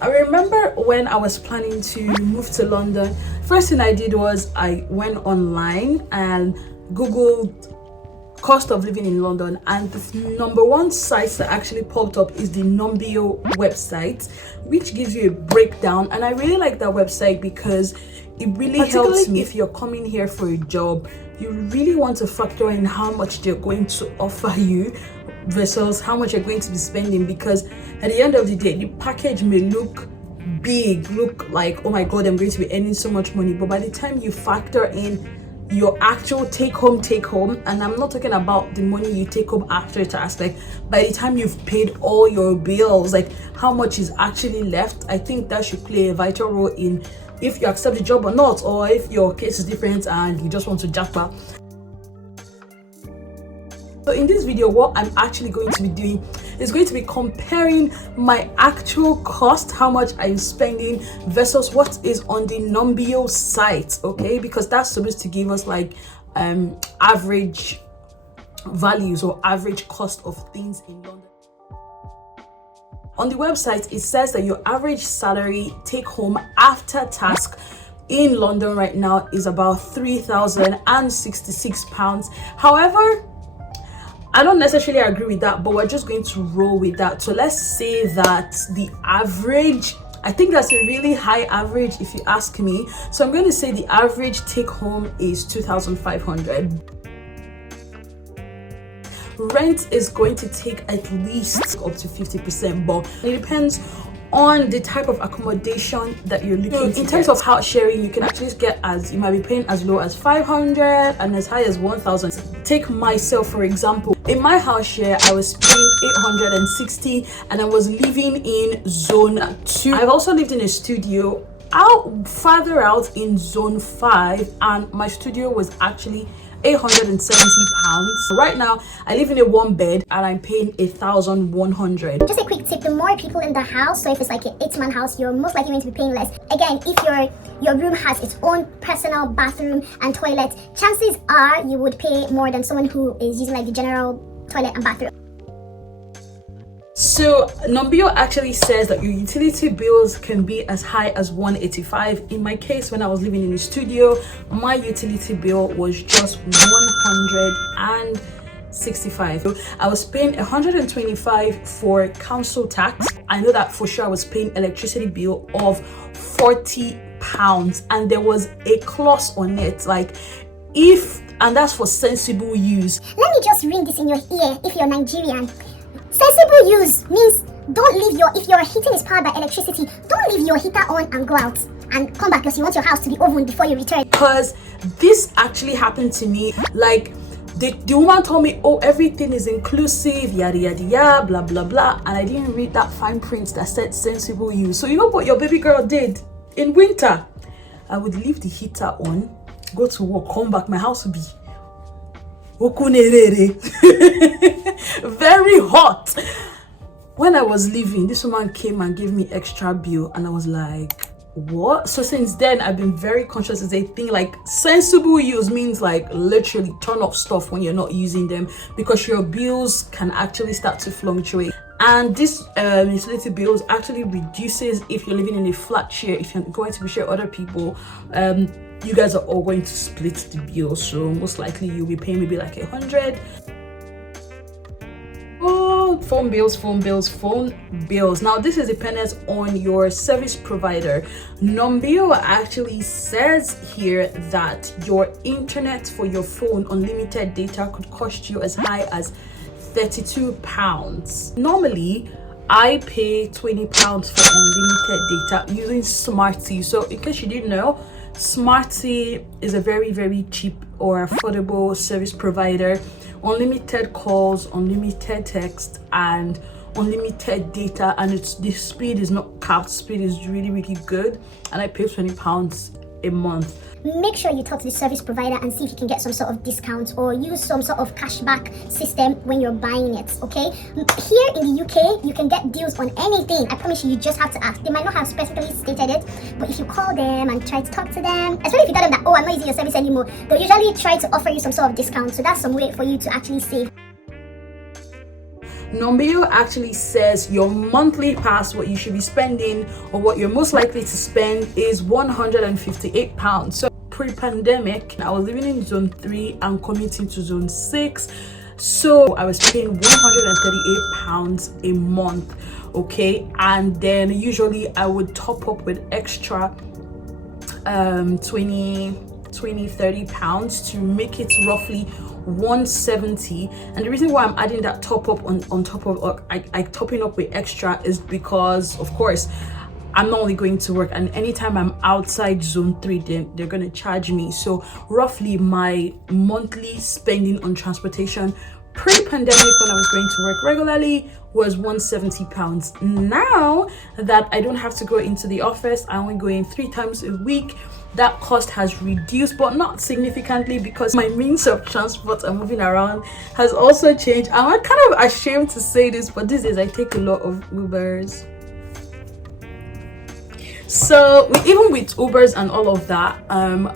I remember when I was planning to move to London, first thing I did was I went online and Googled cost of living in London, and the number one site that actually popped up is the Numbeo website, which gives you a breakdown. And I really like that website because it really helps me. If you're coming here for a job, you really want to factor in how much they're going to offer you versus how much you're going to be spending, because at the end of the day, the package may look big, look like, oh my god, I'm going to be earning so much money, but by the time you factor in your actual take home, and I'm not talking about the money you take home after tax, like by the time you've paid all your bills, like how much is actually left, I think that should play a vital role in if you accept the job or not, or if your case is different and you just want to jackpot. So in this video, what I'm actually going to be doing is going to be comparing my actual cost, how much I'm spending, versus what is on the Numbeo site, okay? Because that's supposed to give us like average values or average cost of things in London. On the website, it says that your average salary take home after tax in London right now is about £3,066. However, I don't necessarily agree with that, but we're just going to roll with that. So let's say that the average, I think that's a really high average if you ask me. So I'm going to say the average take home is 2,500. Rent is going to take at least up to 50%, but it depends on the type of accommodation that you're looking to. In terms of house sharing, you can actually get you might be paying as low as 500 and as high as 1,000. Take myself for example. In my house share, I was paying 860 and I was living in zone 2. I've also lived in a studio farther out in zone 5, and my studio was actually £870. Right now I live in a 1-bed and I'm paying 1,100. Just a quick tip: the more people in the house, so if it's like an 8-man house, you're most likely going to be paying less. Again, if your room has its own personal bathroom and toilet, chances are you would pay more than someone who is using like the general toilet and bathroom. So Numbeo actually says that your utility bills can be as high as 185. In my case, when I was living in the studio, my utility bill was just 165. So I was paying 125 for council tax. I know that for sure. I was paying electricity bill of £40, and there was a clause on it, like and that's for sensible use. Let me just ring this in your ear if you're Nigerian. Sensible use means if your heating is powered by electricity, don't leave your heater on and go out and come back because you want your house to be oven before you return. Because this actually happened to me. Like the woman told me, oh, everything is inclusive, yada yada yada, blah blah blah, and I didn't read that fine print that said sensible use. So you know what your baby girl did in winter? I would leave the heater on, go to work, come back, my house would be very hot. When I was leaving, this woman came and gave me extra bill, and I was like, what? So since then I've been very conscious as a thing. Like sensible use means like literally turn off stuff when you're not using them, because your bills can actually start to fluctuate. And this utility bills actually reduces if you're living in a flat share. If you're going to be sharing other people, you guys are all going to split the bill, so most likely you'll be paying maybe like 100. Oh, phone bills. Now this is dependent on your service provider. Numbeo actually says here that your internet for your phone, unlimited data, could cost you as high as £32. Normally I pay £20 for unlimited data using Smarty. So in case you didn't know, Smarty is a very, very cheap or affordable service provider. Unlimited calls, unlimited text, and unlimited data, and the speed is not capped. Speed is really, really good, and I pay £20 a month. Make sure you talk to the service provider and see if you can get some sort of discount or use some sort of cashback system when you're buying it, okay? Here in the UK, you can get deals on anything. I promise you, you just have to ask. They might not have specifically stated it, but if you call them and try to talk to them, especially if you tell them that, oh, I'm not using your service anymore, they'll usually try to offer you some sort of discount. So that's some way for you to actually save. Numbeo actually says your monthly pass, what you should be spending or what you're most likely to spend is £158. So pre-pandemic, I was living in zone 3 and commuting to zone 6. So I was paying £138 a month, okay? And then usually I would top up with extra 30 pounds to make it roughly 170. And the reason why I'm adding that top up on top of I topping up with extra is because, of course, I'm not only going to work, and anytime I'm outside zone 3, they're going to charge me. So roughly my monthly spending on transportation pre-pandemic, when I was going to work regularly, was £170. Now that I don't have to go into the office, I only go in 3 times a week, that cost has reduced, but not significantly, because my means of transport and moving around has also changed. I'm kind of ashamed to say this, but these days I take a lot of Ubers. So even with Ubers and all of that,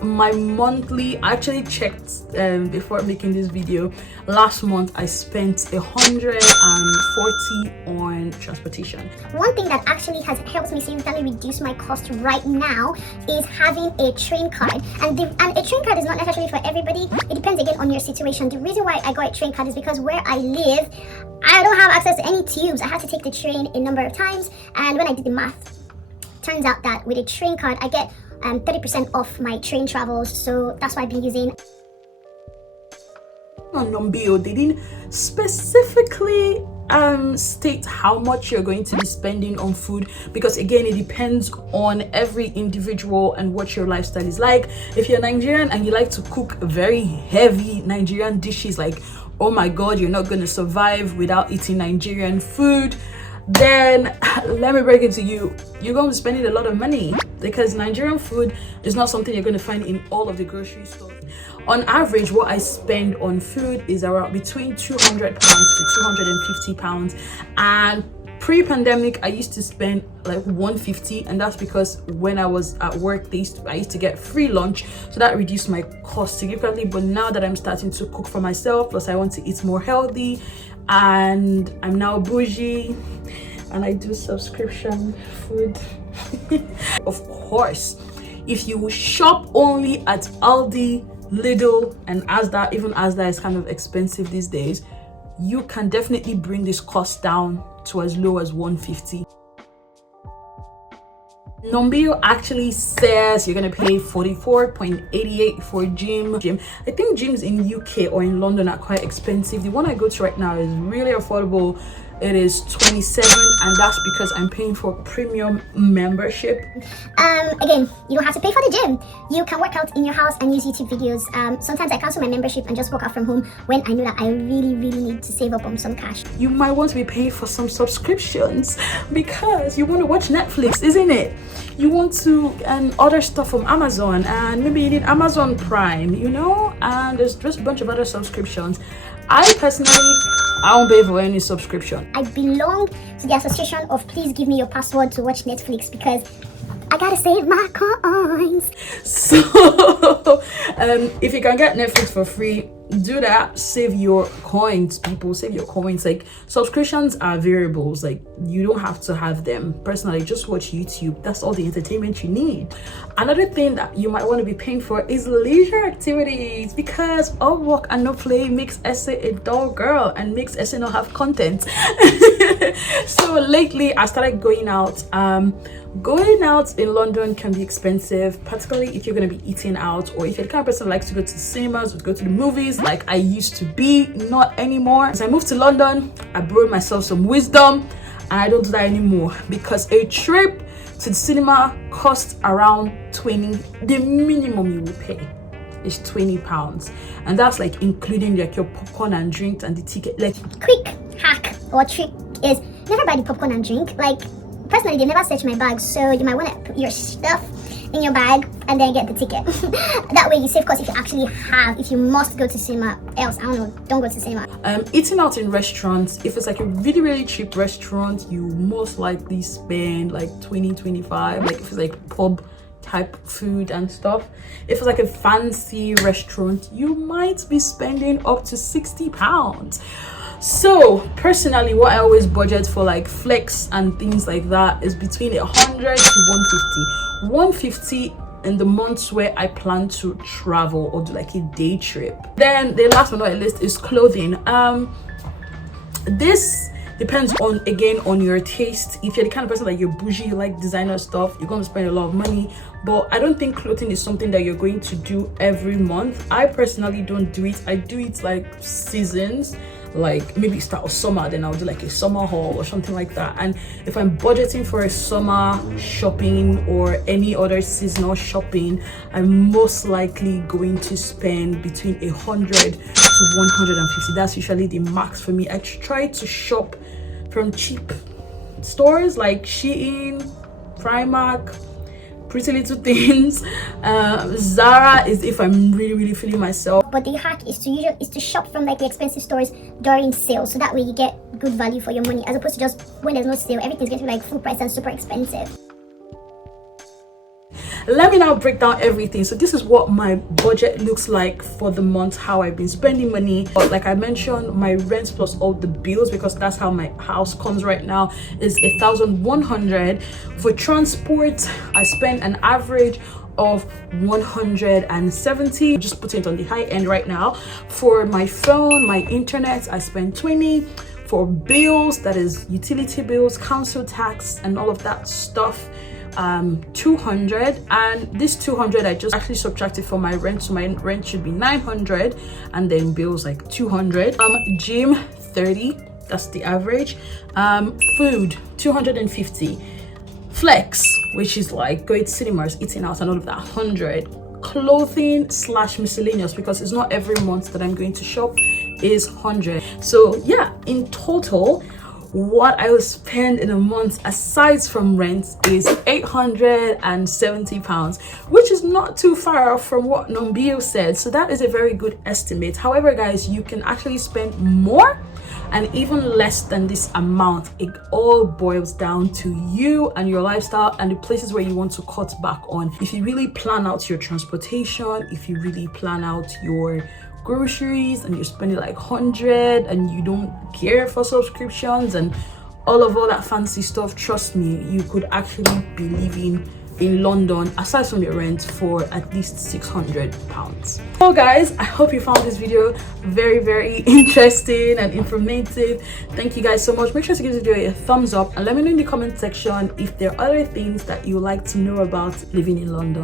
my monthly, I actually checked before making this video, last month I spent 140 on transportation. One thing that actually has helped me significantly reduce my cost right now is having a train card. And a train card is not necessarily for everybody. It depends again on your situation. The reason why I got a train card is because where I live, I don't have access to any tubes. I had to take the train a number of times, and when I did the math, turns out that with a train card I get 30% off my train travels. So that's why I've been using. On Numbeo, they didn't specifically state how much you're going to be spending on food, because again, it depends on every individual and what your lifestyle is like. If you're Nigerian and you like to cook very heavy Nigerian dishes, like, oh my god, you're not going to survive without eating Nigerian food, then let me break it to you, you're going to be spending a lot of money, because Nigerian food is not something you're going to find in all of the grocery stores. On average, what I spend on food is around between £200 to £250, and pre-pandemic I used to spend like £150, and that's because when I was at work I used to get free lunch, so that reduced my cost significantly. But now that I'm starting to cook for myself, plus I want to eat more healthy, and I'm now bougie and I do subscription food. Of course, if you shop only at ALDI, LIDL and ASDA, even ASDA is kind of expensive these days, you can definitely bring this cost down to as low as 150. Numbeo actually says you're gonna pay 44.88 for gym. I think gyms in UK or in London are quite expensive. The one I go to right now is really affordable. It is 27, and that's because I'm paying for premium membership. Again, you don't have to pay for the gym. You can work out in your house and use YouTube videos. Sometimes I cancel my membership and just work out from home when I know that I really need to save up on some cash. You might want to be paying for some subscriptions because you want to watch Netflix, isn't it? You want to order stuff from Amazon, and maybe you need Amazon Prime, you know, and there's just a bunch of other subscriptions. I don't pay for any subscription. I belong to the association of please give me your password to watch Netflix, because I gotta save my coins. So if you can get Netflix for free, do that. Save your coins, people. Save your coins. Like, subscriptions are variables. Like, you don't have to have them. Personally, just watch YouTube. That's all the entertainment you need. Another thing that you might want to be paying for is leisure activities, because all work and no play makes Essie a dull girl and makes Essie not have content. So lately I started going out. Going out in London can be expensive, particularly if you're going to be eating out, or if you're the kind of person who likes to go to the cinemas or go to the movies like I used to be. Not anymore. As I moved to London, I borrowed myself some wisdom, and I don't do that anymore, because a trip to the cinema costs around 20. The minimum you will pay is £20, and that's like including like your popcorn and drink and the ticket. Like, quick hack or trick is never buy the popcorn and drink. Like, personally, they never search my bag, so you might want to put your stuff in your bag and then get the ticket. That way you save cost if you must go to cinema. Else, I don't know, don't go to cinema. Eating out in restaurants, if it's like a really cheap restaurant, you most likely spend like 20-25. Like if it's like pub type food and stuff. If it's like a fancy restaurant, you might be spending up to £60. So personally, what I always budget for like flex and things like that is between 100 to 150 in the months where I plan to travel or do like a day trip. Then the last but not least is clothing. This depends on your taste. If you're the kind of person that you're bougie, you like designer stuff, you're going to spend a lot of money. But I don't think clothing is something that you're going to do every month. I personally don't do it. I do it like seasons, like maybe start of summer, then I'll do like a summer haul or something like that. And if I'm budgeting for a summer shopping or any other seasonal shopping, I'm most likely going to spend between 100 to 150. That's usually the max for me. I try to shop from cheap stores like Shein, Primark, Pretty Little Things. Zara is if I'm really feeling myself. But the hack is to shop from like the expensive stores during sale, so that way you get good value for your money, as opposed to just when there's no sale, everything's getting like full price and super expensive. Let me now break down everything. So this is what my budget looks like for the month, how I've been spending money. But like I mentioned, my rent plus all the bills, because that's how my house comes right now, is 1,100. For transport, I spend an average of 170. Just putting it on the high end right now. For my phone, my internet, I spend 20. For bills, that is utility bills, council tax and all of that stuff, 200. And this 200 I just actually subtracted from my rent, so my rent should be 900, and then bills like 200. Gym 30, that's the average. Food 250. Flex, which is like going to cinemas, eating out and all of that, 100. Clothing / miscellaneous, because it's not every month that I'm going to shop, is 100. So yeah, in total what I will spend in a month aside from rent is 870 pounds, which is not too far off from what Nombio said. So that is a very good estimate. However, guys, you can actually spend more and even less than this amount. It all boils down to you and your lifestyle and the places where you want to cut back on. If you really plan out your transportation, if you really plan out your groceries and you're spending like 100 and you don't care for subscriptions and all that fancy stuff, trust me, you could actually be living in London aside from your rent for at least 600 pounds. So guys, I hope you found this video very interesting and informative. Thank you guys so much. Make sure to give this video a thumbs up and let me know in the comment section if there are other things that you would like to know about living in London.